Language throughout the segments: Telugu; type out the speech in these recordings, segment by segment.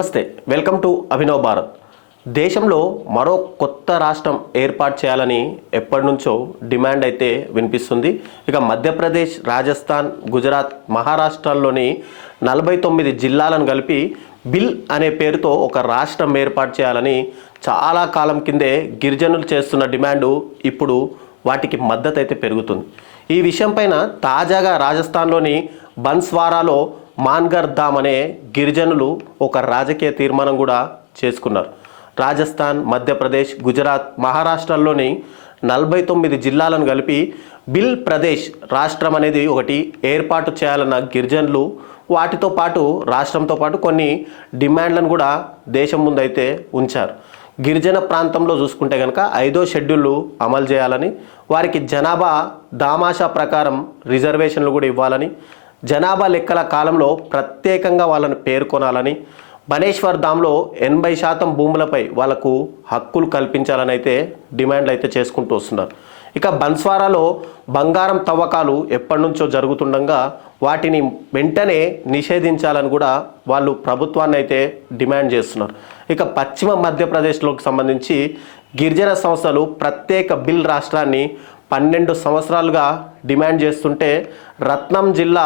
నమస్తే, వెల్కమ్ టు అభినవ్ భారత్. దేశంలో మరో కొత్త రాష్ట్రం ఏర్పాటు చేయాలని ఎప్పటి నుంచో డిమాండ్ అయితే వినిపిస్తుంది. ఇక మధ్యప్రదేశ్, రాజస్థాన్, గుజరాత్, మహారాష్ట్రలోని 49 జిల్లాలను కలిపి బిల్ అనే పేరుతో ఒక రాష్ట్రం ఏర్పాటు చేయాలని చాలా కాలం కిందే గిరిజనులు చేస్తున్న డిమాండు ఇప్పుడు వాటికి మద్దతు అయితే పెరుగుతుంది. ఈ విషయం పైన తాజాగా రాజస్థాన్లోని బన్స్వారాలో మాన్గర్ ధామ్ అనే గిరిజనులు ఒక రాజకీయ తీర్మానం కూడా చేసుకున్నారు. రాజస్థాన్, మధ్యప్రదేశ్, గుజరాత్, మహారాష్ట్రలోని 49 జిల్లాలను కలిపి బిల్ ప్రదేశ్ రాష్ట్రం అనేది ఒకటి ఏర్పాటు చేయాలన్న గిరిజనులు వాటితో పాటు రాష్ట్రంతో పాటు కొన్ని డిమాండ్లను కూడా దేశం ముందైతే ఉంచారు. గిరిజన ప్రాంతంలో చూసుకుంటే కనుక 5వ షెడ్యూల్ అమలు చేయాలని, వారికి జనాభా దామాషా ప్రకారం రిజర్వేషన్లు కూడా ఇవ్వాలని, జనాభా లెక్కల కాలంలో ప్రత్యేకంగా వాళ్ళని పేర్కొనాలని, బనేశ్వర్ ధామ్లో 80% భూములపై వాళ్లకు హక్కులు కల్పించాలని అయితే డిమాండ్లు అయితే చేసుకుంటూ వస్తున్నారు. ఇక బన్స్వారాలో బంగారం తవ్వకాలు ఎప్పటి నుంచో జరుగుతుండగా వాటిని వెంటనే నిషేధించాలని కూడా వాళ్ళు ప్రభుత్వాన్ని అయితే డిమాండ్ చేస్తున్నారు. ఇక పశ్చిమ మధ్యప్రదేశ్లోకి సంబంధించి గిరిజన సంస్థలు ప్రత్యేక బిల్ రాష్ట్రాన్ని 12 సంవత్సరాలుగా డిమాండ్ చేస్తుంటే రత్నం జిల్లా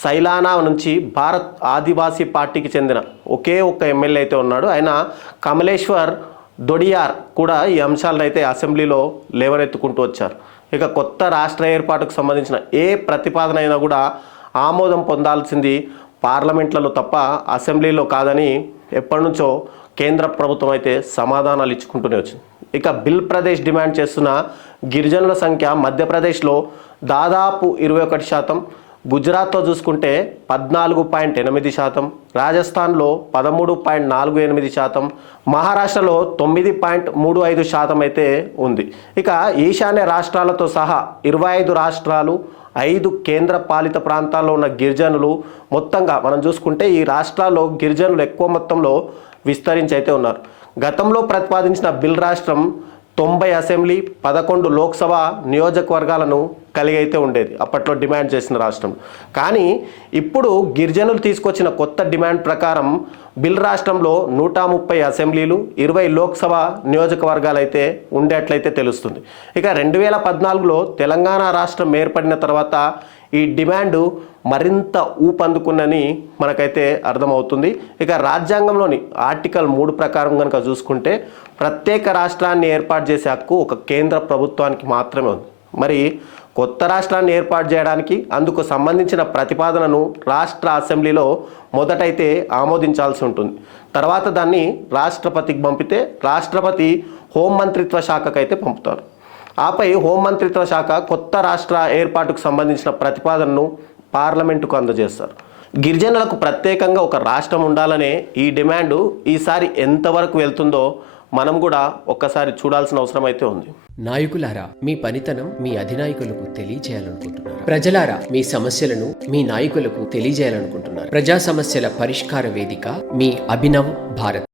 సైలానా నుంచి భారత్ ఆదివాసీ పార్టీకి చెందిన ఒకే ఒక్క ఎమ్మెల్యే అయితే ఉన్నాడు. ఆయన కమలేశ్వర్ దొడియార్ కూడా ఈ అంశాలను అయితే అసెంబ్లీలో లేవనెత్తుకుంటూ వచ్చారు. ఇక కొత్త రాష్ట్ర ఏర్పాటుకు సంబంధించిన ఏ ప్రతిపాదన అయినా కూడా ఆమోదం పొందాల్సింది పార్లమెంట్లలో తప్ప అసెంబ్లీలో కాదని ఎప్పటి నుంచో కేంద్ర ప్రభుత్వం అయితే సమాధానాలు ఇచ్చుకుంటూనే వచ్చింది. ఇక బిల్ ప్రదేశ్ డిమాండ్ చేస్తున్న గిరిజనుల సంఖ్య మధ్యప్రదేశ్లో దాదాపు 21%, గుజరాత్తో చూసుకుంటే 14.8%, రాజస్థాన్లో 13.48%, మహారాష్ట్రలో 9.35% అయితే ఉంది. ఇక ఈశాన్య రాష్ట్రాలతో సహా 25 రాష్ట్రాలు, 5 కేంద్ర పాలిత ప్రాంతాల్లో ఉన్న గిరిజనులు మొత్తంగా మనం చూసుకుంటే ఈ రాష్ట్రాల్లో గిరిజనులు ఎక్కువ మొత్తంలో విస్తరించి అయితే ఉన్నారు. గతంలో ప్రతిపాదించిన బిల్ రాష్ట్రం 90 అసెంబ్లీ, 11 లోక్సభ నియోజకవర్గాలను కలిగి అయితే ఉండేది అప్పట్లో డిమాండ్ చేసిన రాష్ట్రం. కానీ ఇప్పుడు గిరిజనులు తీసుకొచ్చిన కొత్త డిమాండ్ ప్రకారం బిల్ రాష్ట్రంలో 130 అసెంబ్లీలు, 20 లోక్సభ నియోజకవర్గాలు అయితే ఉండేట్లయితే తెలుస్తుంది. ఇక 2014లో తెలంగాణ రాష్ట్రం ఏర్పడిన తర్వాత ఈ డిమాండు మరింత ఊపందుకున్నని మనకైతే అర్థమవుతుంది. ఇక రాజ్యాంగంలోని ఆర్టికల్ 3 ప్రకారం కనుక చూసుకుంటే ప్రత్యేక రాష్ట్రాన్ని ఏర్పాటు చేసే హక్కు ఒక కేంద్ర ప్రభుత్వానికి మాత్రమే ఉంది. మరి కొత్త రాష్ట్రాన్ని ఏర్పాటు చేయడానికి అందుకు సంబంధించిన ప్రతిపాదనను రాష్ట్ర అసెంబ్లీలో మొదటైతే ఆమోదించాల్సి ఉంటుంది. తర్వాత దాన్ని రాష్ట్రపతికి పంపితే రాష్ట్రపతి హోంమంత్రిత్వ శాఖకైతే పంపుతారు. ఆపై హోంమంత్రిత్వ శాఖ కొత్త రాష్ట్ర ఏర్పాటుకు సంబంధించిన ప్రతిపాదనను పార్లమెంటుకు అందజేస్తారు. గిరిజనులకు ప్రత్యేకంగా ఒక రాష్ట్రం ఉండాలనే ఈ డిమాండు ఈసారి ఎంతవరకు వెళ్తుందో మనం కూడా ఒక్కసారి చూడాల్సిన అవసరం అయితే ఉంది. నాయకులారా, మీ పనితనం మీ అధినాయకులకు తెలియజేయాలనుకుంటున్నారు. ప్రజలారా, మీ సమస్యలను మీ నాయకులకు తెలియజేయాలనుకుంటున్నారు. ప్రజా సమస్యల పరిష్కార వేదిక మీ అభినవ్ భారత్.